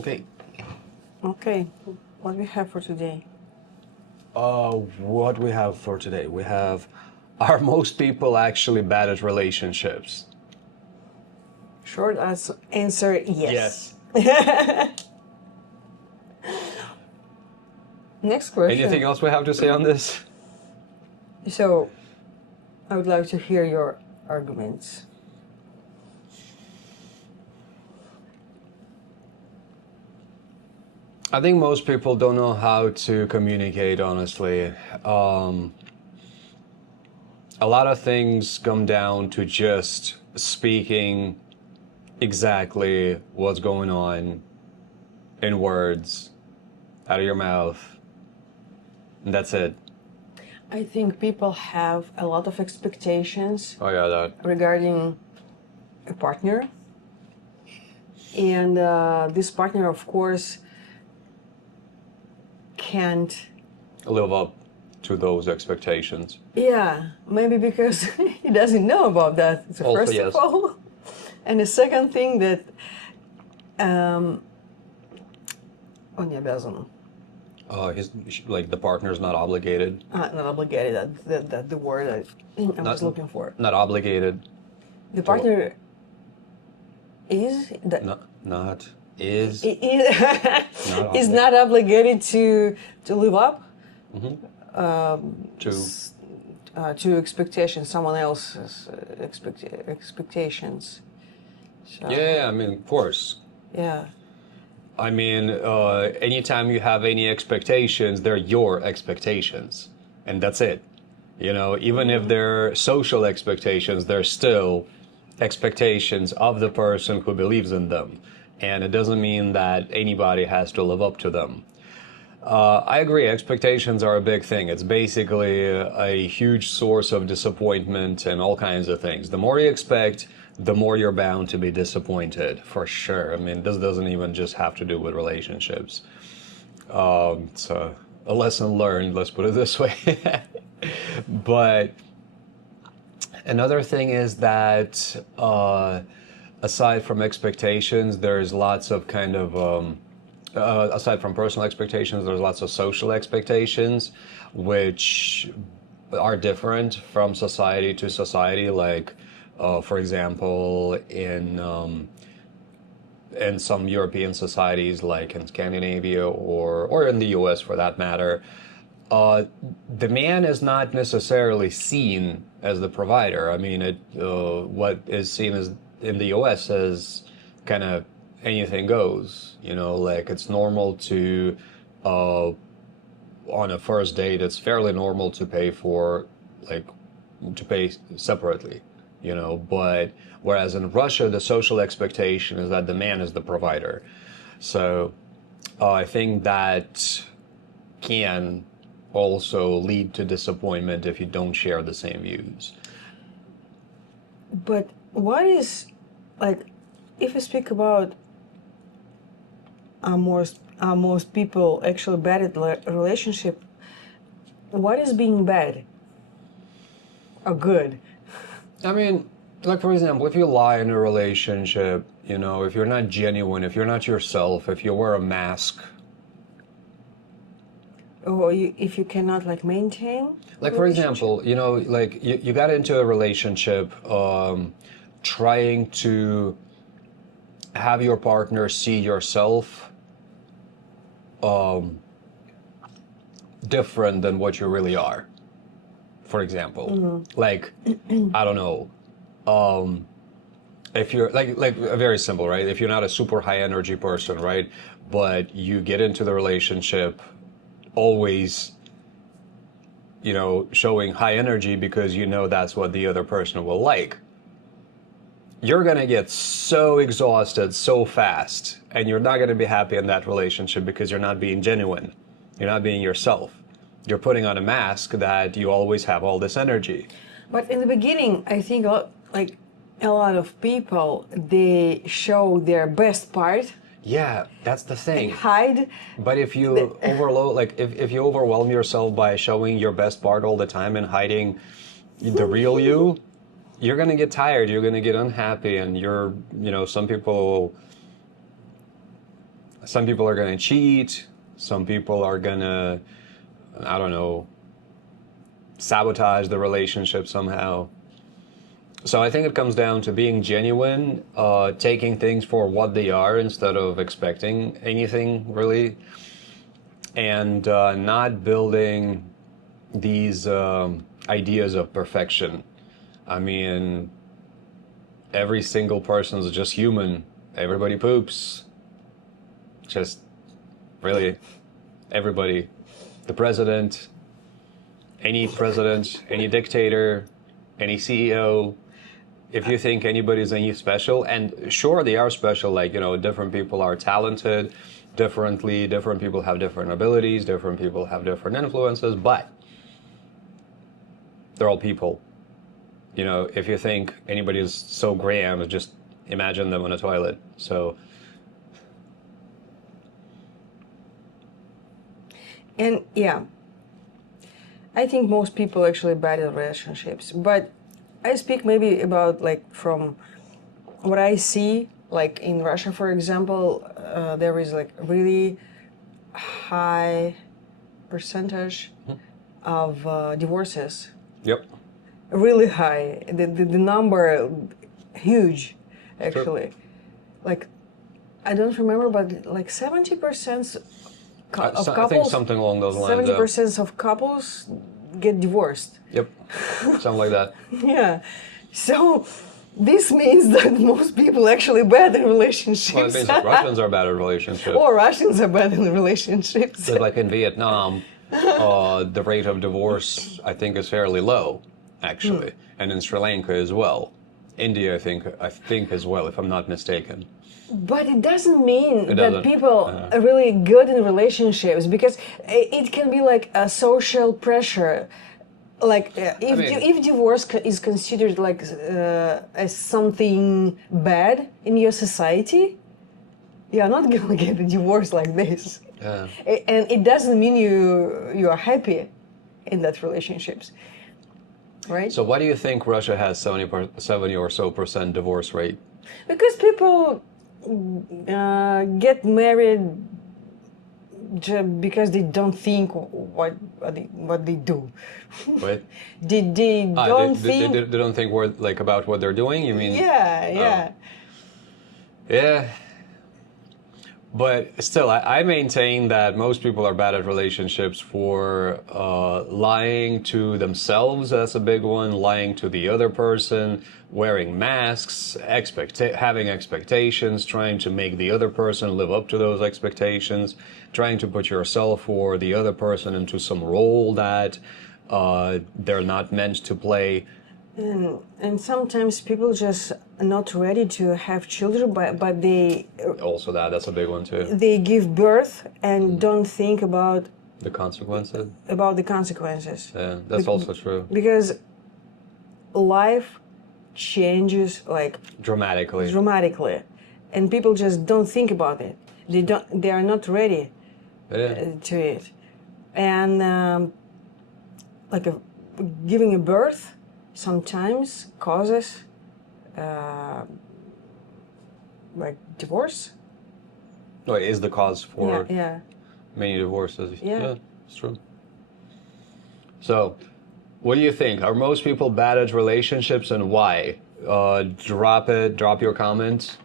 Okay. Okay, what we have for today? What we have for today? We have, are most people actually bad at relationships? Short answer, yes. Next question. Anything else we have to say on this? So, I would like to hear your arguments. I think most people don't know how to communicate, honestly. A lot of things come down to just speaking exactly what's going on in words out of your mouth. And that's it. I think people have a lot of expectations Oh yeah, that. regarding a partner. And this partner, of course, can't... Live up to those expectations. Yeah, maybe because he doesn't know about that, Also, first yes. of all. And the second thing that... Он не обязан. His like the partner's not obligated. Not obligated, that's the word I was looking for. Not obligated. The partner is... Not is. Is not obligated to live up to expectations, someone else's expectations. So, Yeah, I mean, of course. yeah. I mean, anytime you have any expectations, they're your expectations, and that's it. You know, even if they're social expectations, they're still expectations of the person who believes in them. And it doesn't mean that anybody has to live up to them. I agree, expectations are a big thing. It's basically a huge source of disappointment and all kinds of things. The more you expect, the more you're bound to be disappointed, for sure. I mean, this doesn't even just have to do with relationships. It's a lesson learned, let's put it this way. But another thing is that aside from expectations, there's lots of kind of, aside from personal expectations, there's lots of social expectations, which are different from society to society. Like, for example, in some European societies, like in Scandinavia or in the US for that matter, the man is not necessarily seen as the provider. I mean, what is seen as in the US as kind of anything goes, you know, like it's normal to, on a first date, it's fairly normal to pay for, like, to pay separately, you know, but whereas in Russia, the social expectation is that the man is the provider. So I think that can also lead to disappointment if you don't share the same views. But what is, like, if we speak about are most people actually bad at relationship, what is being bad or good? I mean, like, for example, if you lie in a relationship, you know, if you're not genuine, if you're not yourself, if you wear a mask. Or if you cannot, like, maintain? Like, for example, you know, like, you got into a relationship trying to have your partner see yourself different than what you really are. For example, like, I don't know, if you're like very simple, right? If you're not a super high energy person, right? But you get into the relationship always, you know, showing high energy because you know that's what the other person will like. You're gonna get so exhausted so fast, and you're not gonna be happy in that relationship because you're not being genuine. You're not being yourself. You're putting on a mask that you always have all this energy. But in the beginning, I think, like, a lot of people, they show their best part. Yeah, that's the thing. And hide. But if you overload, like, if you overwhelm yourself by showing your best part all the time and hiding the real you, you're gonna get tired, you're gonna get unhappy, and you're, you know, some people some people are going to cheat. Some people are going to, I don't know, sabotage the relationship somehow. So I think it comes down to being genuine, taking things for what they are instead of expecting anything really, and not building these ideas of perfection. I mean, every single person is just human. Everybody poops. Just really everybody. The president, any dictator, any CEO. If you think anybody's any special, and sure they are special, like, you know, different people are talented differently, different people have different abilities, different people have different influences, but they're all people. You know, if you think anybody is so grand, just imagine them on a toilet. So. And yeah, I think most people actually bad at relationships, but I speak maybe about like from what I see, like in Russia, for example, there is like really high percentage of divorces. Yep. Really high. The number huge, actually. Sure. Like, I don't remember, but like 70% of I couples. think something along those lines. 70% of couples get divorced. Yep. Something like that. Yeah. So this means that most people actually bad in relationships. Well, it means that Russians are bad at relationships. Or Russians are bad in relationships. But like in Vietnam, the rate of divorce, I think, is fairly low, actually, and in Sri Lanka as well. India, I think as well, if I'm not mistaken. But it doesn't mean that doesn't. people are really good in relationships, because it can be like a social pressure. Like if divorce is considered like as something bad in your society, you're not gonna get a divorce like this. Yeah. And it doesn't mean you are happy in that relationships, right? So why do you think Russia has 70 or so percent divorce rate? Because people get married because they don't think what they do. Right? They don't think. They don't think like about what they're doing. You mean? Yeah. Yeah. But still, I maintain that most people are bad at relationships for lying to themselves. That's a big one. Lying to the other person, wearing masks, having expectations, trying to make the other person live up to those expectations, trying to put yourself or the other person into some role that they're not meant to play. And sometimes people just are not ready to have children, but they Also, that's a big one too. they give birth and don't think about The consequences. the consequences. Yeah, that's also true. Because life changes like Dramatically. and people just don't think about it. They are not ready to it. And giving a birth sometimes causes like divorce. No, it is the cause for Yeah. many divorces. Yeah. It's true. So, what do you think? Are most people bad at relationships, and why? Drop your comment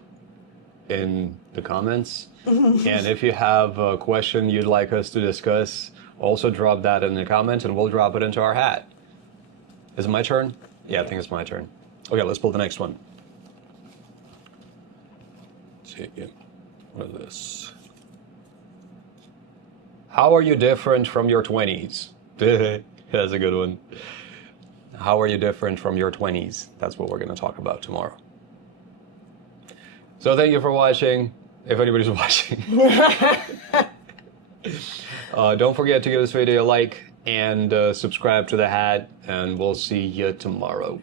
in the comments. And if you have a question you'd like us to discuss, also drop that in the comments and we'll drop it into our hat. Is it my turn? Yeah, I think it's my turn. Okay, let's pull the next one. Let's see, what is this? How are you different from your 20s? That's a good one. How are you different from your 20s? That's what we're going to talk about tomorrow. So thank you for watching, if anybody's watching. Don't forget to give this video a like and subscribe to the hat, and we'll see you tomorrow.